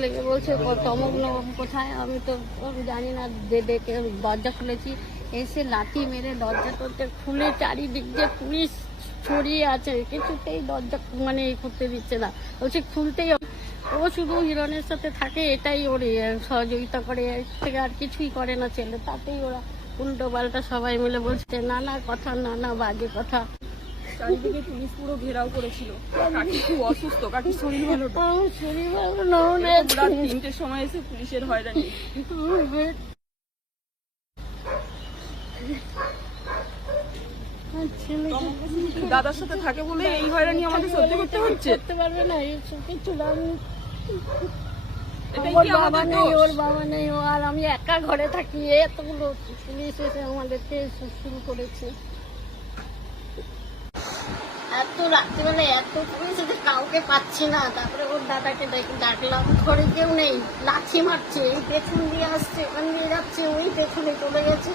লেগে বলছে তমক কোথায়, আমি তো জানি না। ডেকে দরজা খুলেছি, এসে লাথি মেরে দরজা টরজা খুলে চারিদিক যে পুলিশ ছড়িয়ে আছে, কিছুতেই দরজা মানে করতে দিচ্ছে না। বলছে খুলতেই, ও শুধু হিরণের সাথে থাকে, এটাই ওর সহযোগিতা করে, এর থেকে আর কিছুই করে না ছেলে। তাতেই ওরা উল্টো পাল্টা সবাই মিলে বলছে নানা কথা, নানা বাজে কথা। চারিদিকে পুলিশ পুরো ঘেরাও করেছিল। কাকি খুব অসুস্থ, কাকির শরীর ভালো না। শরীর ভালো না, রাত 3টের সময় এসে পুলিশের হয়রানি। দাদার সাথে থাকে বলে এই হয়রানি আমাদের সহ্য করতে হচ্ছে। করতে পারবে না, এইসব কিছু না। এটাই ওর কি বাবা আমাদের নেই, দোষ? ওর বাবা নেই, ও আর আমি একা ঘরে থাকি। এতগুলো পুলিশ এসে আমাদেরকে শুরু করেছে। এত রাত্রিবেলা এত পুলিশ এসে কাউকে পাচ্ছি না। তারপরে ওর দাদাকে ডাকলাম, ঘরে কেউ নেই, লাথি মারছে, এই পেছন দিয়ে আসছে, ওখান দিয়ে যাচ্ছে, ওই পেছনে চলে গেছে।